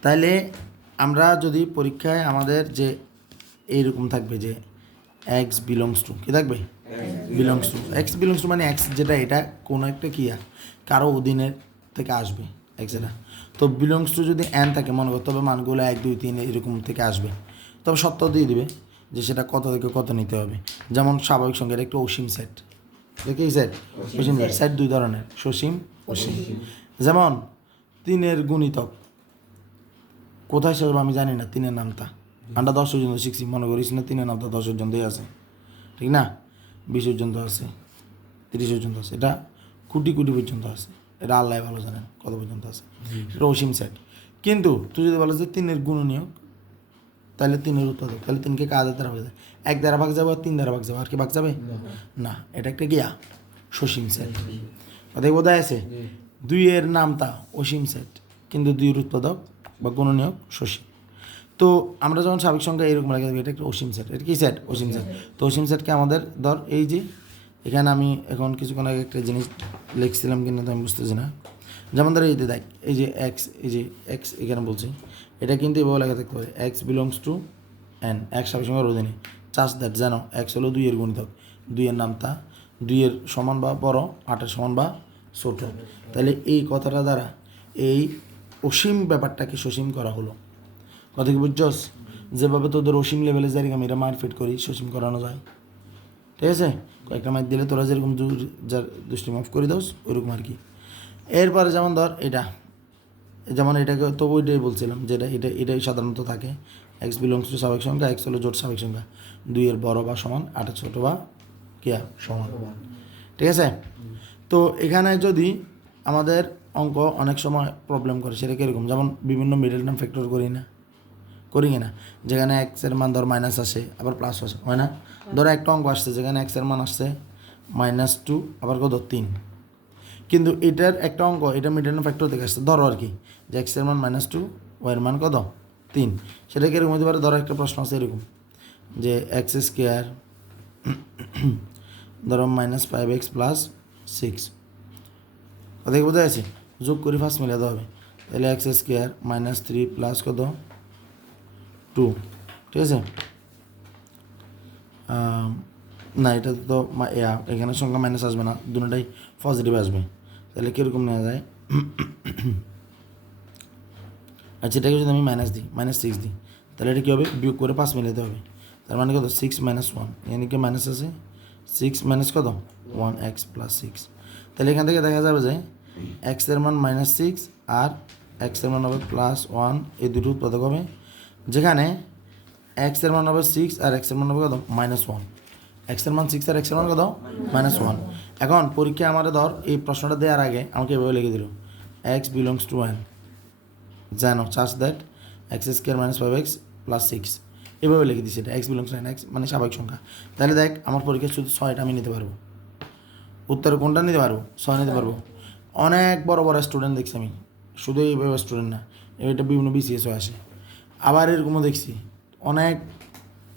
তাহলে আমরা যদি পরীক্ষায় আমাদের যে এইরকম থাকবে যে এক্স বিলংস টু, কী থাকবে? Belongs to, x belongs to মানে এক্স যেটা, এটা কোনো একটা কি কারো অধীনের থেকে আসবে এক্স এটা। তো বিলংস টু যদি এন থাকে মনে করতে হবে মানগুলো 1 2 3 এরকম থেকে আসবে, তবে সত্য দিয়ে দিবে যে সেটা কত থেকে কত নিতে হবে। যেমন স্বাভাবিক সংখ্যার একটু অসীম সেট, দেখি সেট অসীম সেট, সেট দুই ধরনের, সসীম অসীম। যেমন 3-এর গুণিতক কোথায় শেষ আমি জানি না, 3-এর নামটা আমরা 10 পর্যন্ত শিখছি, মনে করিস না 3-এর নামটা 10 পর্যন্তই আছে, ঠিক না? 20 পর্যন্ত আছে, 30 পর্যন্ত আছে, এটা কোটি কোটি পর্যন্ত আছে, এটা আল্লাহ ভালো জানেন কত পর্যন্ত আছে। এটা অসীম সেট। কিন্তু তুই যদি বলো যে 3-এর গুণনীয়ক, তাহলে 3-এর উৎপাদক, তাহলে 3-কে কাদের দ্বারা ভাগ যাবে? 1 দ্বারা ভাগ যাবে আর 3 দ্বারা ভাগ যাবে, আর কি ভাগ যাবে না। এটা একটা গিয়া সসীম সেট। কথা বোধহয় আছে? 2-এর নামটা অসীম সেট, কিন্তু 2-এর উৎপাদক বা গুণনীয়ক সসীম। তো আমরা যখন স্বাভাবিক সংখ্যা এরকম লাগে এটা একটা অসীম সেট, এটা কি সেট? অসীম সেট। তো অসীম সেটকে আমাদের ধর এই যে এখানে আমি এখন কিছুক্ষণ আগে একটা জিনিস লিখছিলাম কিনা তো আমি বুঝতেছি না। যেমন ধর এই যে দেখ, এই যে এক্স, এই যে এক্স এখানে বলছি, এটা কিন্তু এভাবে লেখা থাকতে পারে এক্স বিলংস টু এন, এক স্বাভাবিক সংখ্যার অধীনে। চাষ দ্যাট জানো এক্স হলো 2-এর গুণিতক, 2-এর নামটা 2-এর সমান বা বড়, 8-এর সমান বা ছোট। তাহলে এই কথাটা দ্বারা এই অসীম ব্যাপারটাকে সসীম করা হলো। কথা কি বুঝছস? যেভাবে তোদের অসীম লেভেলে যাই আমি এটা মারফিট করি, সসীম করানো যায়। ঠিক আছে? কয়েকটা মার দিলে তোরা যেরকম যার দৃষ্টি মাফ করে দাস ওইরকম আর কি। এরপরে যেমন ধর এটা, যেমন এটাকে তো ওইটাই বলছিলাম যেটা এটাই সাধারণত থাকে এক্স বিলংস টু স্বাভাবিক সংখ্যা, এক্স হলো জোট স্বাভাবিক সংখ্যা, 2-এর বড় বা সমান, 8-এর ছোটো বা কিয়া সমান। ঠিক আছে? তো এখানে যদি আমাদের অঙ্ক অনেক সময় প্রবলেম করে, সেটা কীরকম? যেমন বিভিন্ন মিডল টার্ম ফ্যাক্টর করি না, যেখানে এক্সের মান ধর মাইনাস আসে আবার প্লাস আসে, হয় না? ধরো একটা অঙ্ক আসছে যেখানে এক্সের মান আসছে -2 আবার কত 3, কিন্তু এটার একটা অঙ্ক এটা মিডল টার্ম ফ্যাক্টর থেকে আসছে, ধরো আর কি যে এক্সের মান -2, ওয়ের মান কত 3। সেটা কীরকম হতে পারে? ধরো একটা প্রশ্ন আছে এরকম যে এক্স স্কোয়ার ধরো -5x + 6, কথা কি বোঝা যাচ্ছে? যোগ করে ফার্স্ট মিলাতে হবে, তাহলে এক্স স্কোয়ার -3 প্লাস কত 2, ঠিক আছে? না এটা তো এখানে সংখ্যা মাইনাস আসবে না, দুটোটাই পজিটিভ আসবে। তাহলে কীরকম নেওয়া যায়? আচ্ছা এটাকে যদি আমি -6 দিই তাহলে এটা কী হবে? বিয়োগ করে 5 মিলাতে হবে, তার মানে কত 6 - 1, এখানে কি মাইনাস আছে 6 মাইনাস কত 1x + 6। তাহলে এখান থেকে দেখা যাবে যে এক্সের মান -6 আর এক্সের মান হবে +1, এই দুটো উৎপাদক হবে, যেখানে এক্সের মান হবে 6 আর এক্সের মান হবে কত -1, এক্সের মান 6 আর এক্সের মান কত -1। এখন পরীক্ষায় আমার ধর এই প্রশ্নটা দেওয়ার আগে আমাকে এভাবে লিখে দিল এক্স বিলংস টু এন, জানো charge that x square -5x + 6, এভাবে লিখে দিচ্ছি, এটা x belongs to N, x মানে স্বাভাবিক সংখ্যা। তাহলে দেখ আমার পরীক্ষায় শুধু 6টা আমি নিতে পারবো, উত্তরে কোনটা নিতে পারবো? 6 নিতে পারবো। অনেক বড় বড় স্টুডেন্ট দেখছি আমি, শুধু এইভাবে স্টুডেন্ট না, এটা বিভিন্ন বিসিএসও আসে, আবার এরকমও দেখছি অনেক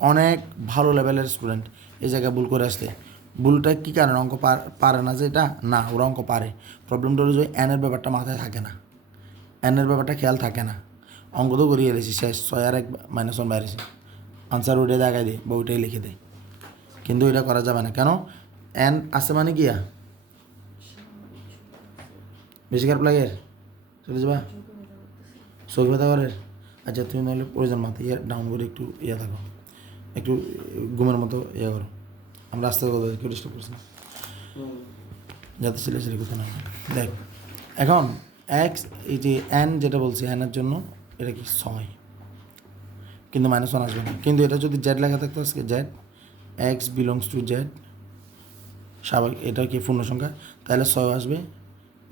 অনেক ভালো লেভেলের স্টুডেন্ট এই জায়গায় ভুল করে আসছে। ভুলটা কী কারণে? অঙ্ক পারে না যে এটা না, ওরা অঙ্ক পারে, প্রবলেমটা হলো যে এনের ব্যাপারটা মাথায় থাকে না, এনের ব্যাপারটা খেয়াল থাকে না। অঙ্ক তো করিয়ে এলেছি শেষ, 6 আর 1 -1 বাইরেছে, আনসার ওইটাই দেখায় দেয় বা ওইটাই লিখে দেয়, কিন্তু এটা করা যাবে না। কেন? এন আছে মানে গিয়া বেশি খারাপ লাগে চলে যাবা চোখ ব্যথা করে। আচ্ছা তুমি নাহলে প্রয়োজন মাথা ডাউন করে একটু থাকো, একটু ঘুমের মতো করো, আমরা আস্তে কথা কেউ ডিস্টার্ব করছি না। যাতে সিলেক্ট করতে না হয়। দেখ এখন এক্স এই যে এন যেটা বলছি এনের জন্য এটা কি 6, কিন্তু -1 আসবে না। কিন্তু এটা যদি জেড লেখা থাকতো আজকে Z x belongs to Z স্বাভাবিক, এটা কি পূর্ণ সংখ্যা, তাহলে 6 আসবে,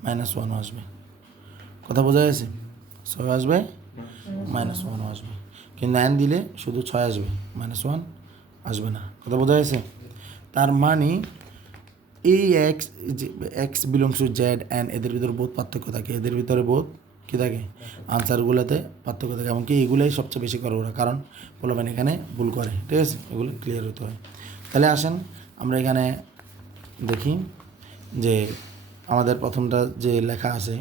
-1ও আসবে। কথা বোঝা গেছে? 6 আসবে, -1ও আসবে। কিন্তু এন দিলে শুধু 6 আসবে, -1 আসবে না। কথা বোঝা গেছে? তার মানে এই এক্স যে x belongs to Z and এদের ভিতরে বহুত পার্থক্য থাকে, এদের ভিতরে বহুত কী থাকে, আনসারগুলোতে পার্থক্য থাকে। এমনকি এগুলোই সবচেয়ে বেশি করে ওরা, কারণ বলবেন এখানে ভুল করে। ঠিক আছে, এগুলো ক্লিয়ার হতে হয়। তাহলে আসেন আমরা এখানে দেখি যে আমাদের প্রথমটা যে লেখা আছে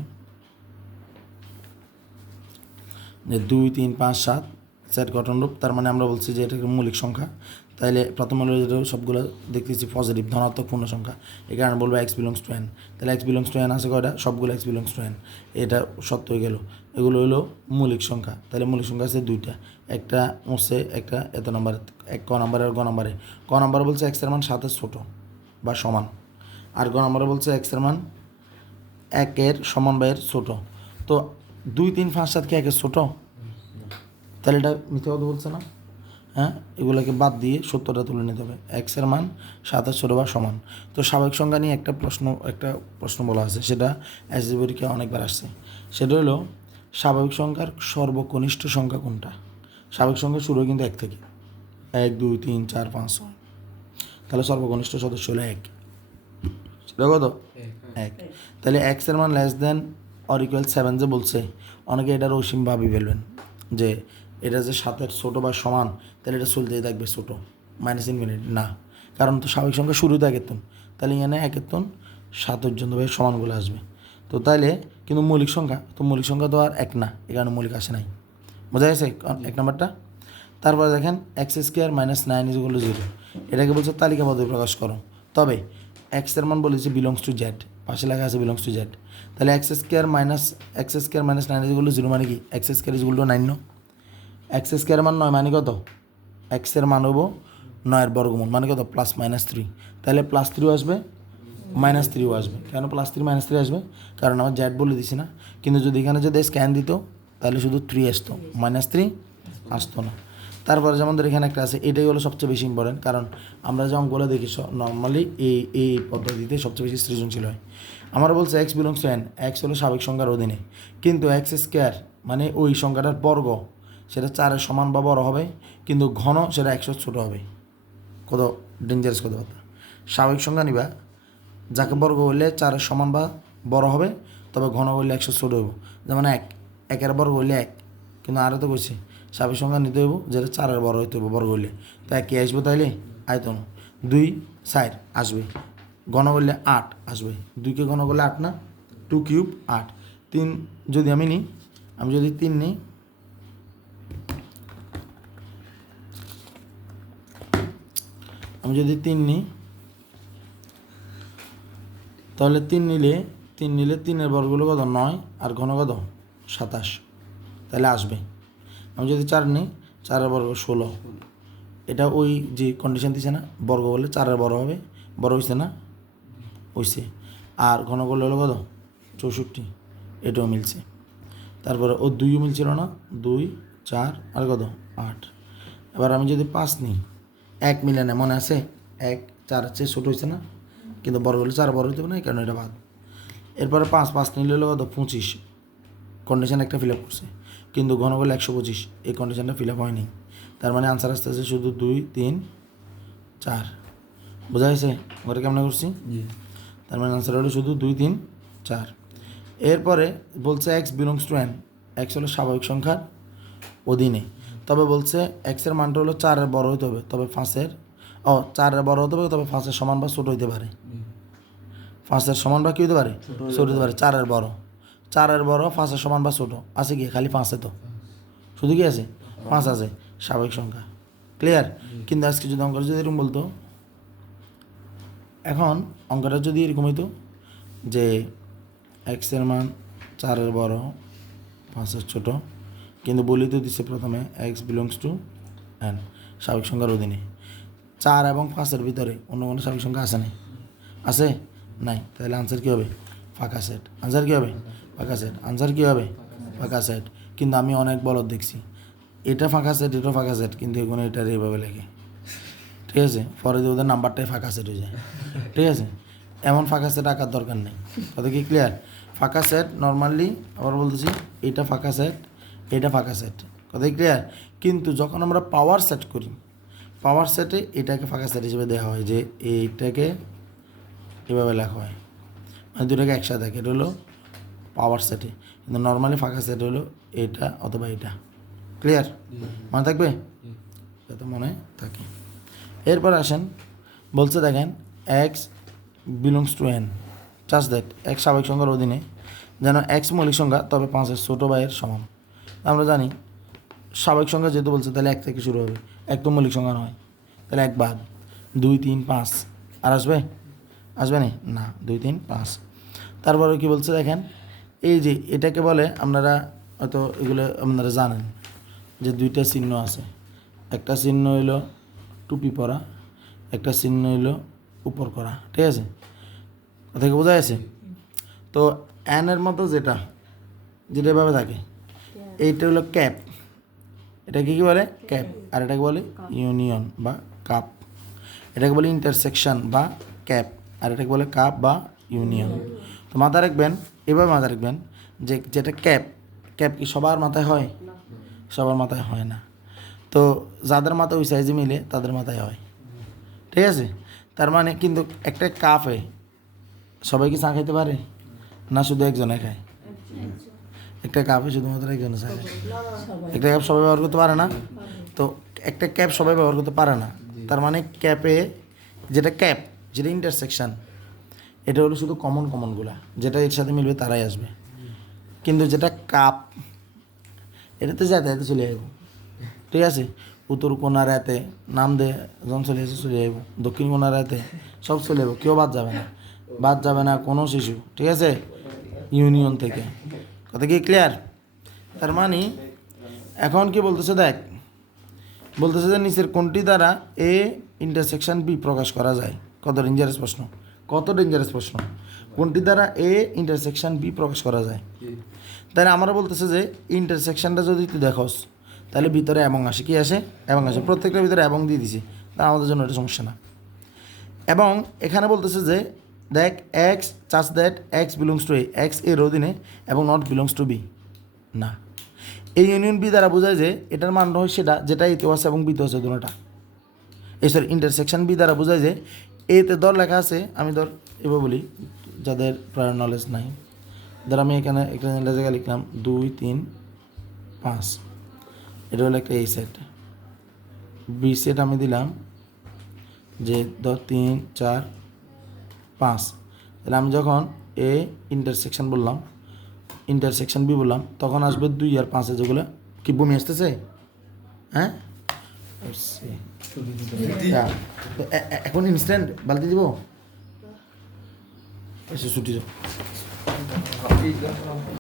যে 2, 3, 5, 7 সেট গঠনরূপ, তার মানে আমরা বলছি যে এটা মৌলিক সংখ্যা। তাইলে প্রথম হলো যেটা সবগুলো দেখতেছি পজিটিভ ধনাত্মক পূর্ণ সংখ্যা, এই কারণে বলবো এক্স বিলংস টু এন। তাহলে এক্স বিলংস টু এন আছে কয়টা, সবগুলো এক্স বিলংস টু এন, এটা সত্য হয়ে গেল। এগুলো হলো মৌলিক সংখ্যা। তাহলে মৌলিক সংখ্যা আছে 2টা, একটা হচ্ছে একটা এত নম্বর, এক ক নম্বরে আর গ নম্বরে। ক নম্বরে বলছে এক্সের মান 7 ছোটো বা সমান, আর গ নম্বরে বলছে এক্সের মান 1 সমান বা এর ছোটো। তো 2, 3, 5, 7 কি 1 ছোটো? তাহলে এটা মিথ্যা কথা বলছে না? হ্যাঁ, এগুলোকে বাদ দিয়ে সত্যটা তুলে নিতে হবে। এক্সের মান 7 ছোটো বা সমান। তো স্বাভাবিক সংখ্যা নিয়ে একটা প্রশ্ন বলা আছে, সেটা এসএসসি পরীক্ষায় অনেকবার আসছে। সেটা হলো স্বাভাবিক সংখ্যার সর্বকনিষ্ঠ সংখ্যা কোনটা? স্বাভাবিক সংখ্যা শুরু কিন্তু 1 থেকে, 1, 2, 3, 4, 5, 6। তাহলে সর্বকনিষ্ঠ সদস্য হলো 1। সেটা কত? 1। তাহলে এক্সের মান লেস দেন অর ইকুয়াল 7 যে বলছে, অনেকে এটার অসীম ভাবি ফেলবেন যে এটা যে 7 ছোটো বা সমান, তাহলে এটা চলতেই থাকবে ছোটো, -∞ না, কারণ তো স্বাভাবিক সংখ্যা শুরুতে 1 তাহলে এখানে 1 7 পর্যন্ত সমানগুলো আসবে। তো তাইলে কিন্তু মৌলিক সংখ্যা তো আর 1 না, এই কারণে মৌলিক আসে নাই। বোঝা গেছে 1 নম্বরটা? তারপরে দেখেন x² - 9 = 0, এটাকে বলছে তালিকাবদ্ধ প্রকাশ করো। তবে এক্সের মান বলেছে বিলংস টু জেড, পাশে লেখা আছে বিলংস টু জেড। তাহলে x² - 9 = 0 মানে কি, x² = 9 ন, x² মান 9 মানে কত, এক্সের মান হবো 9 বর্গমূল মানে কত, +-3। তাহলে +3ও আসবে, -3ও আসবে। কেন +3 -3 আসবে? কারণ আমার জেড বলে দিছি না। কিন্তু যদি এখানে যদি স্ক্যান দিত তাহলে শুধু 3 আসতো, -3 আসতো না। তারপরে যেমন ধর এখানে একটা আছে, এটাই হলো সবচেয়ে বেশি ইম্পর্টেন্ট, কারণ আমরা যে অঙ্কগুলো দেখি নর্মালি এই পদ্ধতিতে সবচেয়ে বেশি সৃজনশীল হয়। আমার বলছে x belongs to N, x হলো স্বাভাবিক সংখ্যার অধীনে, কিন্তু x² মানে ওই সংখ্যাটার বর্গ, সেটা 4-এর সমান বা বড় হবে, কিন্তু ঘন সেটা 100 ছোটো হবে। কত ডেঞ্জারাস কথাবার্তা। স্বাভাবিক সংখ্যা নিবা যাকে বর্গ হইলে 4-এর সমান বা বড় হবে, তবে ঘন হইলে 100 ছোটো হইব। যেমন 1-এর বর্গ হইলে 1, কিন্তু আরও তো কইছে স্বাভাবিক সংখ্যা নিতে হইব যেটা 4-এর বড় হইতে হইব বর্গ হইলে। তো 1 কি আসবে তাইলে আয়তন, 2 4 আসবে, ঘন করলে 8 আসবে। 2কে ঘন করলে 8 না, 2 কিউব 8। 3 যদি আমি নিই, আমি যদি 3 নিই, তাহলে 3 নিলে 3-এর বর্গগুলো কত 9 আর ঘন কত 27, তাহলে আসবে। আমি যদি 4 নিই, 4-এর বর্গ 16, এটা ওই যে কন্ডিশন দিছে না, বর্গ বললে 4-এর বড় হবে, বড় হয়েছে না, হয়েছে। আর ঘন করলে হলো কত 64, এটাও মিলছে। তারপরে ও 2ও মিলছিল না, 2 4 আর কত 8। এবার আমি যদি 5 নিই, 1 মিলে না, মনে আছে 1 4 চেয়ে ছোটো হয়েছে না, কিন্তু বড় হলে 4 বড় হইতে হবে না, কারণ এটা বাদ। এরপরে 5 নিলে হলো কত 25, কন্ডিশন একটা ফিল আপ করছে, কিন্তু ঘন করলে 125, এই কন্ডিশনটা ফিল আপ হয়নি। তার মানে আনসার আসতে আছে শুধু 2 3 4। বোঝা গেছে ঘরে কেমন করছি? তার মানে আনসার হলো শুধু 2 3 4। এরপরে বলছে x belongs to N, x হলো স্বাভাবিক সংখ্যার অধীনে, তবে বলছে এক্সের মানটা হলো 4-এর বড় হতে হবে, তবে 4-এর বড় হতে হবে, তবে 5-এর সমান বা ছোটো হইতে পারে। 5-এর সমান বা কী হতে পারে, ছোটো হতে পারে। 4-এর বড় 5-এর সমান বা ছোটো আছে কি, খালি 5-এ তো শুধু কি আছে 5 আছে, স্বাভাবিক সংখ্যা। ক্লিয়ার? কিন্তু আজকে যদি অঙ্কটা যদি এরকম বলতো, এখন অঙ্কটা যদি এরকম হইতো যে এক্সের মান 4-এর বড় 5-এর ছোটো, কিন্তু বলি তো দিচ্ছে প্রথমে এক্স বিলংস টু এন, স্বাভাবিক সংখ্যার অধীনে। 4 এবং 5-এর ভিতরে অন্য কোনো স্বাভাবিক সংখ্যা আছে না, আছে নাই, তাহলে আনসার কী হবে? ফাঁকা সেট। আনসার কী হবে? ফাঁকা সেট। আনসার কী হবে? ফাঁকা সেট। কিন্তু আমি অনেক বলদ দেখছি, এটা ফাঁকা সেট, এটা ফাঁকা সেট, কিন্তু এগুলো এটার এইভাবে লেগে, ঠিক আছে, পরে দিয়ে ওদের নাম্বারটাই ফাঁকা সেট হয়ে যায়, ঠিক আছে। এমন ফাঁকা সেট আঁকার দরকার নেই। কথা কি ক্লিয়ার? ফাঁকা সেট নর্মালি, আবার বলতেছি, এটা ফাঁকা সেট, এটা ফাঁকা সেট, কথা ক্লিয়ার। কিন্তু যখন আমরা পাওয়ার সেট করি, পাওয়ার সেটে এটাকে ফাঁকা সেট হিসেবে দেওয়া হয়, যে এইটাকে এভাবে লেখা হয়, মানে দুটাকে একসাথে থাকে, এটা হলো পাওয়ার সেটে। কিন্তু নর্মালি ফাঁকা সেট হলো এটা অথবা এটা। ক্লিয়ার? মনে থাকবে? যাতে মনে থাকে। এরপর আসেন, বলছে দেখেন x belongs to N just that x স্বাভাবিক সংখ্যার অধীনে যেন এক্স মৌলিক সংখ্যা তবে 5-এর ছোটো ভাইয়ের সমান। আমরা জানি স্বাভাবিক সংখ্যা যেহেতু বলছে, তাহলে 1 থেকে শুরু হবে, 1 তো মৌলিক সংখ্যা নয়, তাহলে 1 বাদ, 2, 3, 5 আর আসবে? আসবে না, 2, 3, 5। তারপরে কি বলছে দেখেন, এই যে এটাকে বলে, আপনারা হয়তো এগুলো আপনারা জানেন যে 2টা চিহ্ন আছে, একটা চিহ্ন হইলো টুপি পরা, একটা চিহ্ন হইলো উপর করা, ঠিক আছে, কথা কি বোঝা গেছে? তো এনের মতো যেটা এভাবে থাকে, এইটা হলো ক্যাপ, এটাকে কী বলে? ক্যাপ। আর এটাকে বলে ইউনিয়ন বা কাপ। এটাকে বলে ইন্টারসেকশন বা ক্যাপ, আর এটাকে বলে কাপ বা ইউনিয়ন। তো মাথায় রাখবেন, এভাবে মাথায় রাখবেন যে যেটা ক্যাপ, ক্যাপ কি সবার মাথায় হয়? সবার মাথায় হয় না। তো যাদের মাথায় ওই সাইজে মিলে তাদের মাথায় হয়, ঠিক আছে। তার মানে কিন্তু একটা কাপে সবাই কি চা খাইতে পারে না? শুধু একজনে খায়। একটা কাপে শুধুমাত্র একজনে চা খায়। একটা ক্যাপ সবাই ব্যবহার করতে পারে না। তো একটা ক্যাপ সবাই ব্যবহার করতে পারে না, তার মানে ক্যাপে যেটা ক্যাপ, যেটা ইন্টারসেকশন, এটা হলো শুধু কমনগুলা, যেটা এর সাথে মিলবে তারাই আসবে। কিন্তু যেটা কাপ, এটাতে যাতে এতে চলে যাবো, ঠিক আছে। উত্তর কোনার এতে নাম দে যখন চলে আসে চলে যাবো, দক্ষিণ কোনার এতে সব চলে যাবো, কেউ বাদ যাবে না কোনো শিশু, ঠিক আছে, ইউনিয়ন থেকে। কথা কি ক্লিয়ার? তার মানে এখন কি বলতেছে দেখ, বলতেছে যে নিচের কোনটি দ্বারা এ ইন্টারসেকশন বি প্রকাশ করা যায়। কত ডেঞ্জারাস প্রশ্ন, কত ডেঞ্জারাস প্রশ্ন। কোনটি দ্বারা এ ইন্টারসেকশন বি প্রকাশ করা যায়? তাহলে আমরা বলতেছে যে ইন্টারসেকশনটা যদি তুই দেখোস, তাহলে ভিতরে এবং আসে, কি আসে? এবং আসে। প্রত্যেকটার ভিতরে এবং দিয়ে দিছি, তা আমাদের জন্য এটা সমস্যা না। এবং এখানে বলতেছে যে দেখ x charge that x belongs to A, x এর অধীনে এবং নট বিলংস টু বি না। এই ইউনিয়ন বি দ্বারা বোঝায় যে এটার মান হয় সেটা যেটা এতেও আছে এবং বিতেও আছে দুটোটা। এই সরি, ইন্টারসেকশন বি দ্বারা বোঝায় যে এতে ধর লেখা আছে, আমি ধর এবার বলি যাদের প্রায়র নলেজ নাই, ধর আমি এখানে একটা জায়গায় লিখলাম 2, 3, 5, এটা হলো একটা এই সেট, বি সেট আমি দিলাম যে ধর 3, 4, 5। তাহলে আমি যখন এ ইন্টারসেকশন বললাম, ইন্টারসেকশন বি বললাম, তখন আসবে 2 আর 5 যেগুলো কি বমি আসতেছে, হ্যাঁ। এখন ইনস্ট্যান্ট বালতি দিব, এসে ছুটি যাও।